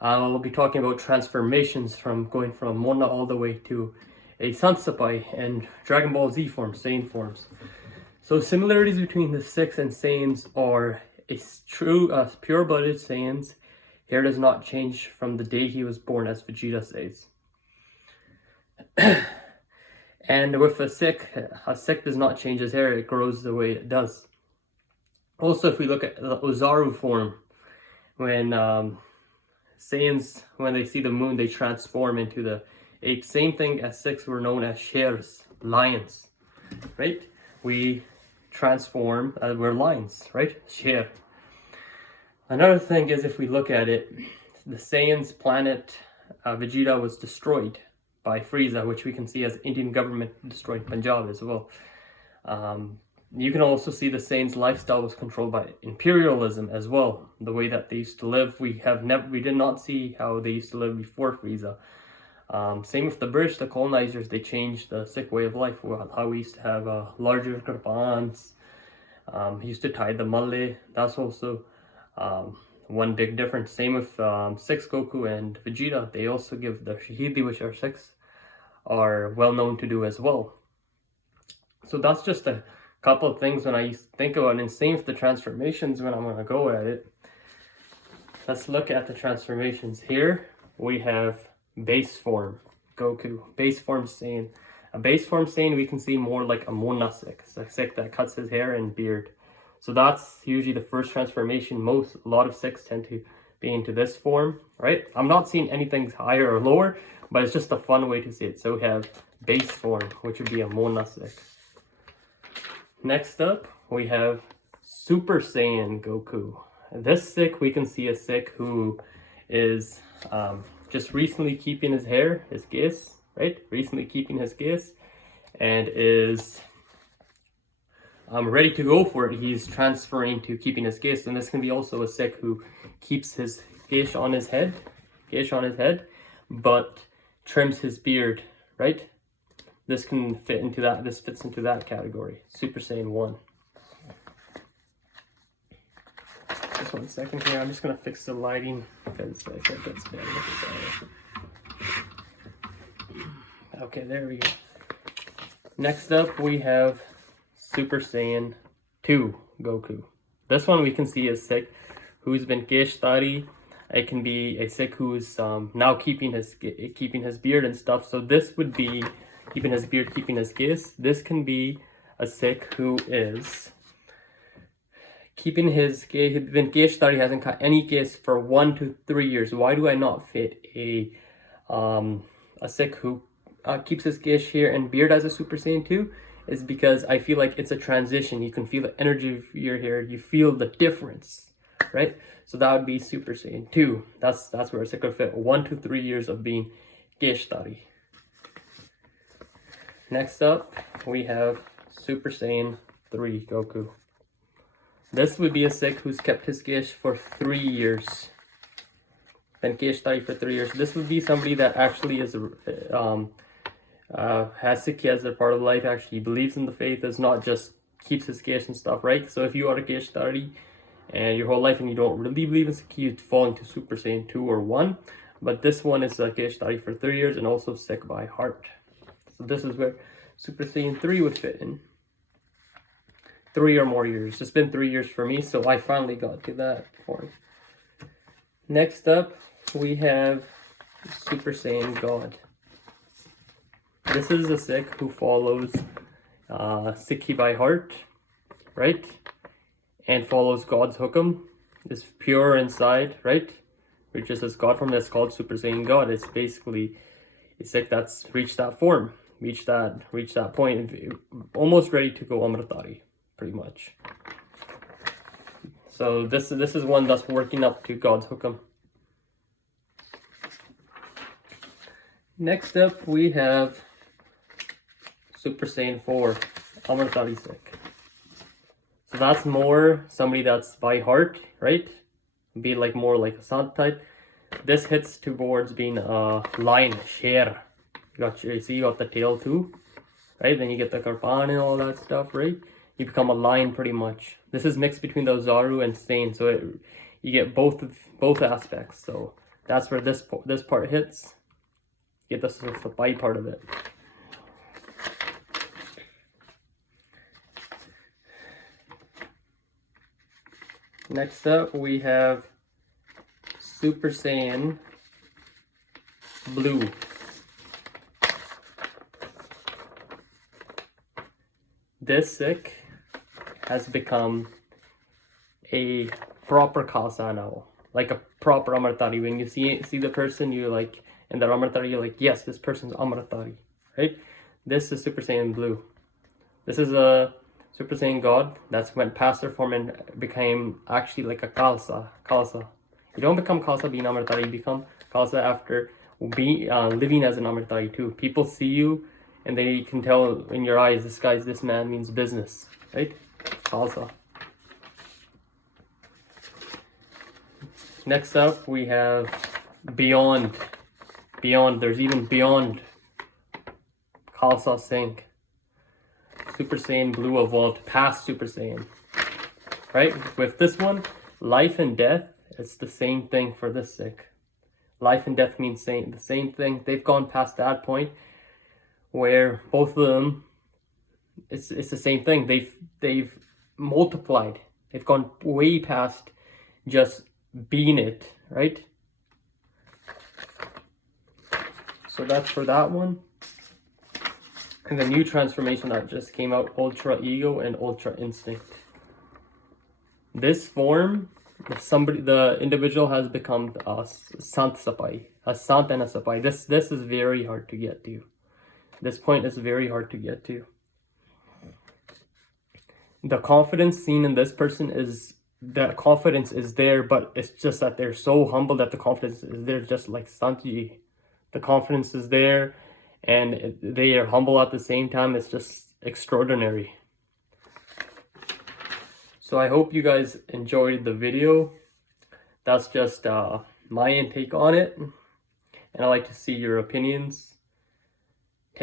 We'll be talking about transformations from going from Mona all the way to a Sansapai and Dragon Ball Z forms, Saiyan forms. So similarities between the Sikhs and Saiyans are a true, pure-blooded Saiyans. Hair does not change from the day he was born, as Vegeta says. And with a Sikh does not change his hair, it grows the way it does. Also, if we look at the ozaru form, when Saiyans, when they see the moon, they transform into the ape. Same thing as Sikhs were known as shers, lions, right? We transform, we're lions, right? Sher. Another thing is, if we look at it, the Saiyans' planet, Vegeta, was destroyed by Frieza, which we can see as Indian government destroyed Punjab as well. You can also see the Saiyans' lifestyle was controlled by imperialism as well. The way that they used to live, we did not see how they used to live before Frieza. Same with the British, the colonizers, they changed the Sikh way of life. How we used to have larger kirbans, used to tie the malle. That's also one big difference. Same with Sikhs, Goku and Vegeta. They also give the Shahidi, which our Sikhs are well known to do as well. So that's just a couple of things when I used to think about it. And same with the transformations when I'm going to go at it. Let's look at the transformations. Here we have base form Goku, base form Saiyan. A base form Saiyan we can see more like a Mona Sikh, a Sikh that cuts his hair and beard. So that's usually the first transformation. A lot of Sikhs tend to be into this form, right? I'm not seeing anything higher or lower, but it's just a fun way to see it. So we have base form, which would be a Mona Sikh. Next up, we have Super Saiyan Goku. This Sikh, we can see a Sikh who is just recently keeping his hair, his gas, right? Recently keeping his gas, and is ready to go for it. He's transferring to keeping his gas, and this can be also a Sikh who keeps his gas on his head, but trims his beard, right? This can fit into that. This fits into that category. Super Saiyan 1. Just 1 second here. I'm just gonna fix the lighting because I think that's better. Okay, there we go. Next up, we have Super Saiyan 2 Goku. This one we can see is Sikh who's been Geshtari. It can be a Sikh who's now keeping his beard and stuff. So this would be keeping his beard, keeping his gas. This can be a Sikh who is keeping his gas, been Geshtari, hasn't cut any gas for 1 to 3 years. Why do I not fit a Sikh who keeps his gas here and beard as a Super Saiyan 2? Is because I feel like it's a transition. You can feel the energy of your hair. You feel the difference, right? So that would be Super Saiyan 2. That's where a Sikh could fit 1 to 3 years of being Geshtari. Next up, we have Super Saiyan 3 Goku. This would be a Sikh who's kept his Gesh for 3 years. Been Geshtari for 3 years. This would be somebody that actually is has Sikh as a part of life. Actually believes in the faith. Is not just keeps his Gesh and stuff, right? So if you are a Geshtari and your whole life and you don't really believe in Sikh, you'd fall into Super Saiyan 2 or 1. But this one is a Geshtari for 3 years and also Sikh by heart. So this is where Super Saiyan 3 would fit in. 3 or more years. It's been 3 years for me, so I finally got to that form. Next up, we have Super Saiyan God. This is a Sikh who follows Sikhi by heart, right? And follows God's hukum. Is pure inside, right? Which is as God form, that's called Super Saiyan God. It's basically a Sikh that's reached that form. Reach that point, almost ready to go Amritari, pretty much. So this is one that's working up to God's hukum. Next up, we have Super Saiyan 4, Amritari Sikh. So that's more somebody that's by heart, right? Be like more like a Sant type. This hits towards being a lion, sher. You got the tail too, right? Then you get the karpan and all that stuff, right? You become a lion pretty much. This is mixed between the ozaru and Saiyan, so you get both aspects. So That's where this part hits. Get this is the bite part of it. Next up, we have Super Saiyan Blue. This Sikh has become a proper Khalsa now, like a proper Amritari. When you see the person, you like in the Amritari, you're like, yes, this person's Amritari, right? This is Super Saiyan Blue. This is a Super Saiyan God that's went past their form and became actually like a Khalsa. You don't become Khalsa being Amritari, you become Khalsa after living as an Amritari too. People see you and they can tell in your eyes, this man means business, right? Khalsa. Next up, we have Beyond. There's even Beyond Khalsa Singh. Super Saiyan Blue evolved past Super Saiyan, right? With this one, life and death, it's the same thing for this Sikh. Life and death means the same thing. They've gone past that point where both of them, it's the same thing. They've multiplied. They've gone way past just being it, right? So that's for that one. And the new transformation that just came out, Ultra Ego and Ultra Instinct. This form, the individual has become a Sant Sapai, a Sant and a Sapai. This is very hard to get to. This point is very hard to get to. The confidence seen in this person is, the confidence is there, but it's just that they're so humble that the confidence is there, just like Santji. The confidence is there, and they are humble at the same time. It's just extraordinary. So I hope you guys enjoyed the video. That's just my intake on it, and I'd like to see your opinions.